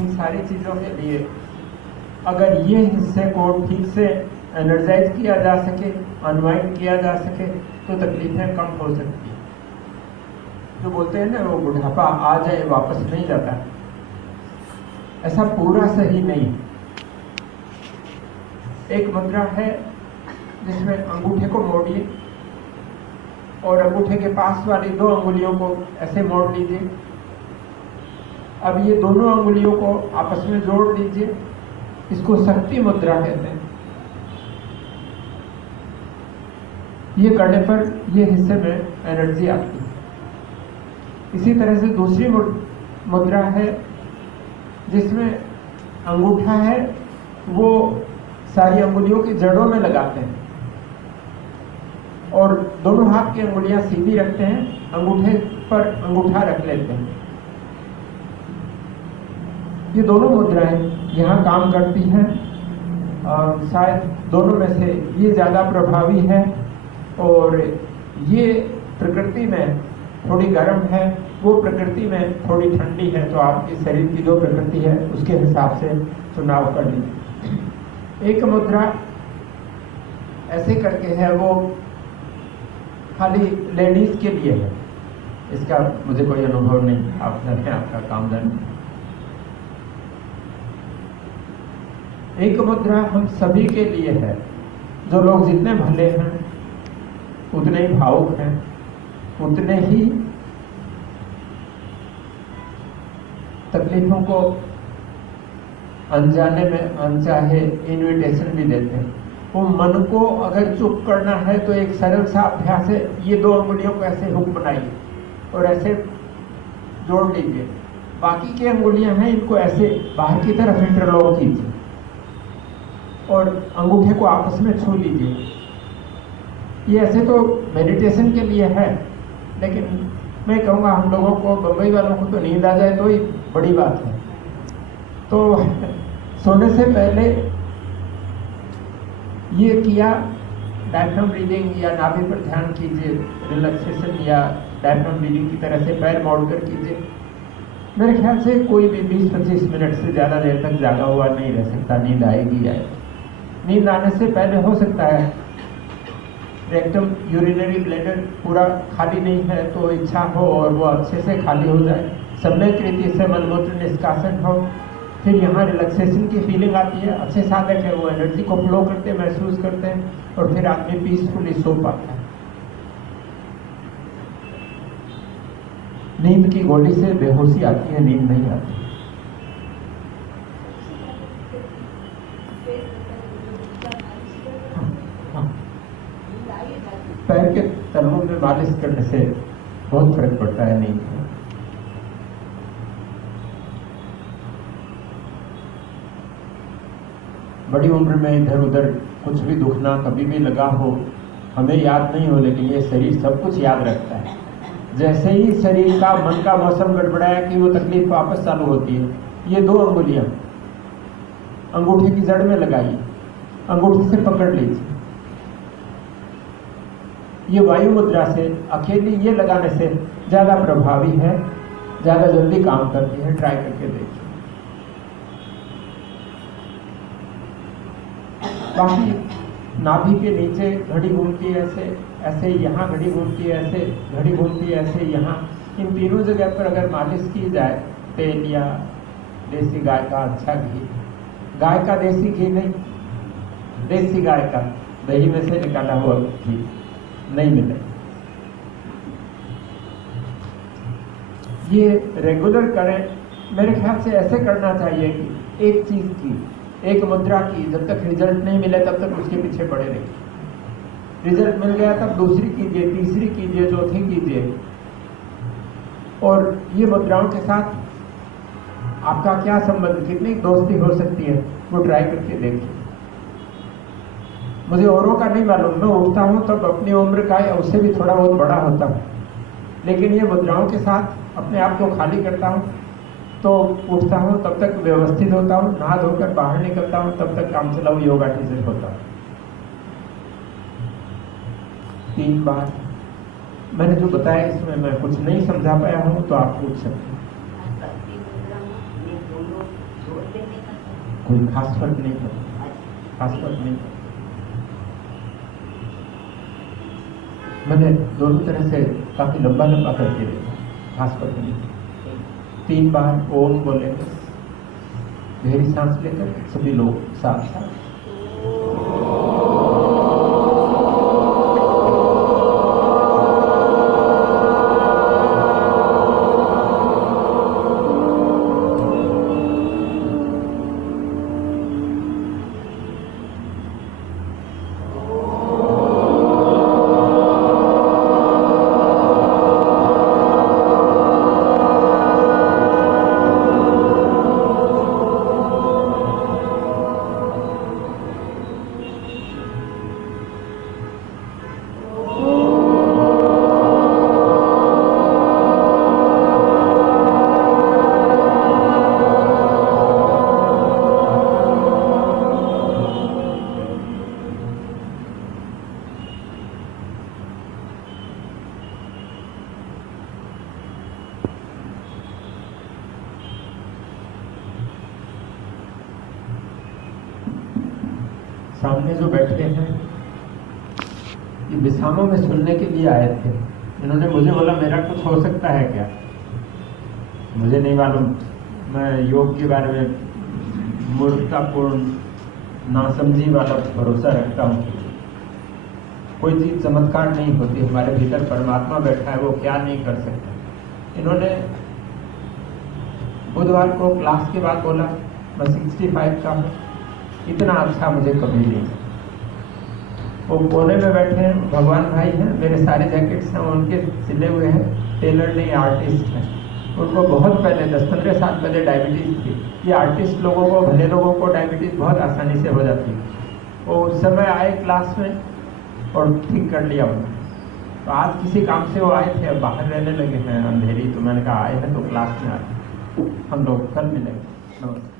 इन सारी चीज़ों के लिए अगर ये हिस्से को ठीक से एनर्जाइज किया जा सके, अनवाइंड किया जा सके, तो तकलीफें कम हो सकती हैं। जो बोलते हैं ना वो बुढ़ापा आ जाए वापस नहीं जाता, ऐसा पूरा सही नहीं। एक मुद्रा है जिसमें अंगूठे को मोड़िए और अंगूठे के पास वाली 2 अंगुलियों को ऐसे मोड़ लीजिए। अब ये दोनों अंगुलियों को आपस में जोड़ लीजिए, इसको शक्ति मुद्रा कहते हैं। ये करने पर ये हिस्से में एनर्जी आती है। इसी तरह से दूसरी मुद्रा है जिसमें अंगूठा है वो सारी अंगुलियों की जड़ों में लगाते हैं और दोनों हाथ की अंगुलियां सीधी रखते हैं, अंगूठे पर अंगूठा रख लेते हैं। ये दोनों मुद्राएं यहाँ काम करती हैं। शायद दोनों में से ये ज़्यादा प्रभावी है और ये प्रकृति में थोड़ी गर्म है, वो प्रकृति में थोड़ी ठंडी है, तो आपके शरीर की जो प्रकृति है उसके हिसाब से चुनाव कर लीजिए। एक मुद्रा ऐसे करके है, वो खाली लेडीज के लिए है, इसका मुझे कोई अनुभव नहीं, आप जाने आपका काम जाने। एक मुद्रा हम सभी के लिए है, जो लोग जितने भले हैं, उतने ही भावुक हैं, उतने ही तकलीफों को अनजाने में अनचाहे इन्विटेशन भी देते हैं। वो मन को अगर चुप करना है तो एक सरल सा अभ्यास है, ये 2 अंगुलियों को ऐसे हुक बनाइए और ऐसे जोड़ लीजिए। बाकी की अंगुलियां हैं, इनको ऐसे बाहर की तरफ इंटरलॉक कीजिए और अंगूठे को आपस में छू लीजिए। ये ऐसे तो मेडिटेशन के लिए है, लेकिन मैं कहूँगा हम लोगों को, बम्बई वालों को तो नींद आ जाए तो ही बड़ी बात है। तो सोने से पहले ये किया, डायफ्राम ब्रीदिंग या नाभि पर ध्यान कीजिए, रिलैक्सेशन या डायफ्राम ब्रीदिंग की तरह से पैर मोड़कर कीजिए। मेरे ख्याल से कोई भी 20-25 मिनट से ज़्यादा देर तक जागा हुआ नहीं रह सकता, नींद आएगी आएगी। नींद आने से पहले हो सकता है रेक्टम यूरिनरी ब्लैडर पूरा खाली नहीं है तो इच्छा हो और वो अच्छे से खाली हो जाए, सम्यक रीति से मलमूत्र निष्कासन हो, फिर यहाँ रिलैक्सेशन की फीलिंग आती है। अच्छे साधक है, वो एनर्जी को फ्लो करते महसूस करते हैं और फिर आदमी पीसफुली सो पाता है। नींद की गोली से बेहोशी आती है, नींद नहीं आती। पैर के तलवों में मालिश करने से बहुत फर्क पड़ता है नींद में। बड़ी उम्र में इधर उधर कुछ भी दुखना कभी भी लगा हो, हमें याद नहीं हो, लेकिन ये शरीर सब कुछ याद रखता है। जैसे ही शरीर का मन का मौसम गड़बड़ाया कि वो तकलीफ वापस चालू होती है। ये 2 अंगुलियां अंगूठे की जड़ में लगाइए, अंगूठे से पकड़ लीजिए। ये वायु मुद्रा से अकेली ये लगाने से ज़्यादा प्रभावी है, ज़्यादा जल्दी काम करती है। ट्राई करके देखिए। बाकी नाभि के नीचे घड़ी घूमती है ऐसे, ऐसे यहाँ घड़ी घूमती है ऐसे, घड़ी घूमती है ऐसे यहाँ। इन तीनों जगह पर अगर मालिश की जाए, तेल या देसी गाय का अच्छा घी, गाय का देसी घी नहीं, देसी गाय का दही में से निकाला हुआ घी नहीं मिले, ये रेगुलर करें। मेरे ख्याल से ऐसे करना चाहिए कि एक चीज की, एक मुद्रा की जब तक रिजल्ट नहीं मिले तब तक उसके पीछे पड़े रहिए। रिजल्ट मिल गया तब दूसरी कीजिए, तीसरी कीजिए, चौथी कीजिए। और ये मुद्राओं के साथ आपका क्या संबंध, कितनी दोस्ती हो सकती है, वो ट्राई करके देखिए। मुझे औरों का नहीं मालूम, मैं उठता हूँ तब अपनी उम्र का या उससे भी थोड़ा बहुत बड़ा होता हूँ, लेकिन ये मुद्राओं के साथ अपने आप को खाली करता हूँ तो उठता हूँ, तब तक व्यवस्थित होता हूँ, नहा धोकर बाहर निकलता हूँ, तब तक काम चलाऊ योगा टीचर होता हूँ। 3 बार मैंने जो बताया, इसमें मैं कुछ नहीं समझा पाया हूँ तो आप पूछ सकते हैं। कोई खास फर्क नहीं पड़ा, खास फर्क नहीं पड़ा। मैंने दोनों तरह से काफी लंबा लंबा करके देखा, खास फर्क नहीं पड़ा। 3 बार ओम बोलेंगे, गहरी सांस लेकर सभी लोग साथ साथ। सामने जो बैठे हैं ये बिसामों में सुनने के लिए आए थे। इन्होंने मुझे बोला मेरा कुछ हो सकता है क्या, मुझे नहीं मालूम, मैं योग के बारे में मूर्खतापूर्ण नासमझी वाला भरोसा रखता हूँ। कोई चीज चमत्कार नहीं होती, हमारे भीतर परमात्मा बैठा है, वो क्या नहीं कर सकता। इन्होंने बुधवार को क्लास के बाद बोला मैं 65 का हूँ, इतना अच्छा मुझे कभी नहीं। वो कोने में बैठे हैं, भगवान भाई हैं, मेरे सारे जैकेट्स हैं उनके सिले हुए हैं, टेलर नहीं आर्टिस्ट हैं। उनको बहुत पहले 10-15 साल पहले डायबिटीज़ थी। ये आर्टिस्ट लोगों को, भले लोगों को डायबिटीज़ बहुत आसानी से हो जाती है। वो उस समय आए क्लास में और ठीक कर लिया उन्होंने। तो आज किसी काम से वो आए थे, अब बाहर रहने लगे हैं अंधेरी, तो मैंने कहा आए हैं तो क्लास में आए, हम लोग कल मिलेंगे। नमस्कार।